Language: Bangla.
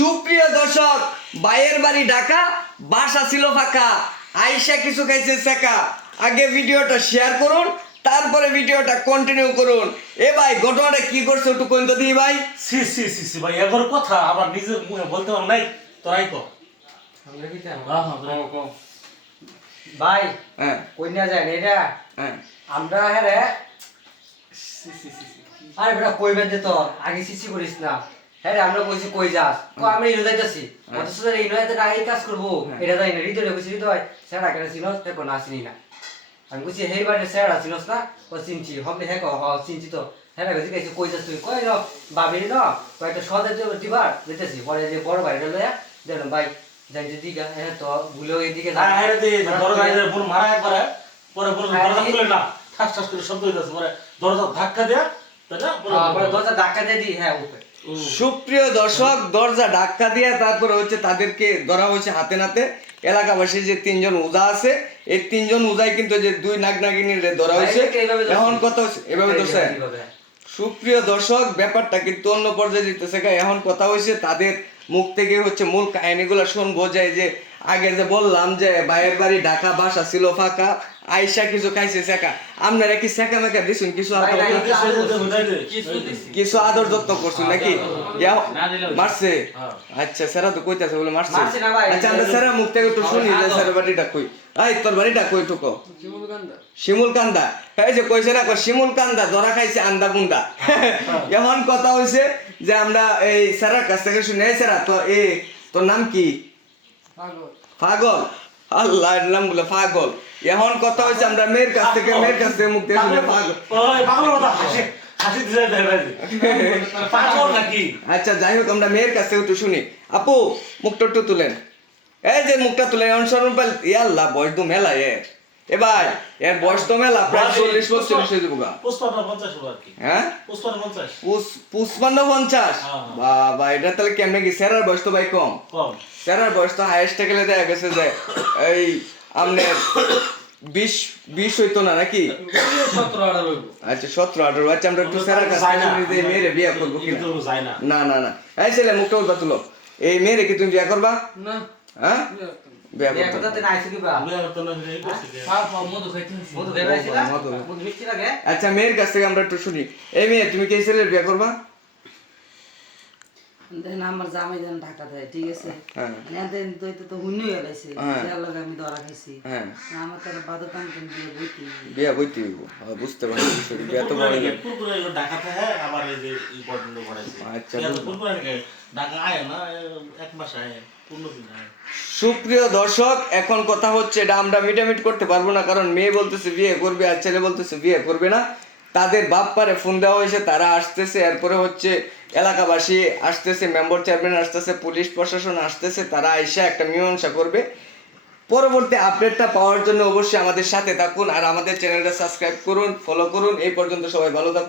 সুপ্রিয় দর্শক, ভাইয়ের বাড়ি ঢাকা, বাসা ছিল ফাঁকা, আয়শা কিছু খাইছে শেখা। আগে ভিডিওটা শেয়ার করুন, তারপরে ভিডিওটা কন্টিনিউ করুন। এ ভাই, ঘটনাটা কি করছে একটু কইন তো দিই ভাই। সি সি সি সি ভাই, এগোর কথা আমার নিজের মুখে বলতে পারলাম নাই, তোরাই কর। ভাই হ্যাঁ কইনা যায় না এটা হ্যাঁ আমরা হেরে আরে বেটা কইবেন যে তো আগে সিসি করিস না। হ্যাঁ রে, আমরা কইছি কই যাস তো আমরা ইনো যাইতাছি অথচ ইনো যাইতে না এই কাজ করবো এটা যাই না হৃদয় কইছি হৃদয় স্যার আগে চিনস এখন আসিনি না। আমি কইছি হেই বাড়ি স্যার চিনস না ও চিনছি হবে হ্যাঁ হ চিনছি তো হ্যাঁ কইছি কইছি কই যাস তুই কই না ভাবি না কয়েকটা সদে দিবার দিতেছি পরে যে বড় ভাইটা লয়া দেখলাম ভাই যাই যদি হ্যাঁ তো ভুলেও এদিকে হ্যাঁ হ্যাঁ রে, বড় গাড়ির বোন মারা একবার পরে বড় দরজা খুলে না ঠাস ঠাস করে শব্দ হইতাছে, পরে দরজা ধাক্কা দেয়া তাই না, পরে দরজা ধাক্কা দিয়ে দি হ্যাঁ উপরে। সুপ্রিয় দর্শক, দরজা ধাক্কা দিয়ে তারপরে হচ্ছে তাদেরকে ধরা হয়েছে হাতে নাতে। এলাকাবাসী যে তিনজন উজা আছে, এই তিনজন উজাই কিন্তু যে দুই নাগ নাগিনীর ধরা হয়েছে। এখন কত এভাবে ধরছে। সুপ্রিয় দর্শক, ব্যাপারটা কিন্তু অন্য পর্যায়ে যেতেছে। এখন কথা হয়েছে তাদের মুখ থেকে হচ্ছে মূল কাহিনীগুলো শুনবো। যে আগে যে বললাম যে ভাইয়ের বাড়ি ঢাকা, বাসা ছিল ফাঁকা, আয়শা কিছু খাইছে শেখা। আপনারা কি শেখা মেখা দিচ্ছেন? কিছু আদর যত্ন করছেন নাকি? মারছে? আচ্ছা, সেরা তো কইতাছে বলে মারছে। আচ্ছা, আমরা সেরা মুখ থেকে একটু শুনি যে স্যারের বাড়িটা কই। এই তোর বাড়িটা কই টুক? শিমুল কান্দা। এই যে কইছে না, শিমুল কান্দা ধরা খাইছে আন্দা বুন্দা। এখন কথা হইছে যে আমরা এই স্যারের কাছ থেকে শুনে, এই স্যারা তো তোর নাম কি? পাগল। আল্লাহ, এর নাম বলে পাগল। এখন কথা হচ্ছে আমরা মেয়ের কাছ থেকে মুখ দিয়ে শুনে পাগল। আচ্ছা, যাই হোক, আমরা মেয়ের কাছ থেকে একটু শুনি। আপু, মুখটা একটু তুলেন। এই যে মুখটা তুলেন, অনুসরণ পাল। ইয়াল্লাহ, বয়স তো মেলা এ ভাই, এর বয়স তো মেলা, প্রায় 40-45 হয়ে যাবো। হ্যাঁ, 55-50। বাবা, এটা তাহলে কেমনে কি? স্যারের বয়স তো ভাই কম। স্যারের বয়স তো হাইয়েস্ট গেলে দেখা গেছে যে এই আপনার 20 হইতো না নাকি? 17-18। আচ্ছা, 17-18। আচ্ছা, আমরা একটু স্যারের কাছে মেয়েরে বিয়ে করবো কিন্তু না না না। এই ছেলে, মুখটা উল্টা তুলো। এই মেয়েরে কি তুমি বিয়ে করবা? না। হ্যাঁ, বিয়ে করতে আচ্ছা, মেয়ের কাছ থেকে আমরা একটু শুনি। এই মেয়ে, তুমি কি এই ছেলের বিয়ে করবা? আমার জামাই যেন ঢাকা দেয়, ঠিক আছে? তো হুন্নি হয়ে গেছে, আমি ধরা খাইছি। আমার তো বাধ্যতাম বিয়া বইতে হইব। বুঝতে পারছি, বিয়া তো বড়। আচ্ছা, সুপ্রিয় দর্শক, এখন কথা হচ্ছে এটা আমরা মিটামিট করতে পারবো না, কারণ মেয়ে বলতেছে বিয়ে করবে আর ছেলে বলতেছে বিয়ে করবে না। তাদের বাপ্পারে ফোন দেওয়া হয়েছে, তারা আসতেছে। এরপরে হচ্ছে এলাকাবাসী আসতেছে, মেম্বার চেয়ারম্যান আসতেছে, পুলিশ প্রশাসন আসতেছে। তারা আইসা একটা মীমাংসা করবে। পরবর্তী আপডেটটা পাওয়ার জন্য অবশ্যই আমাদের সাথে থাকুন, আর আমাদের চ্যানেলটা সাবস্ক্রাইব করুন, ফলো করুন। এই পর্যন্ত সবাই ভালো থাকুন।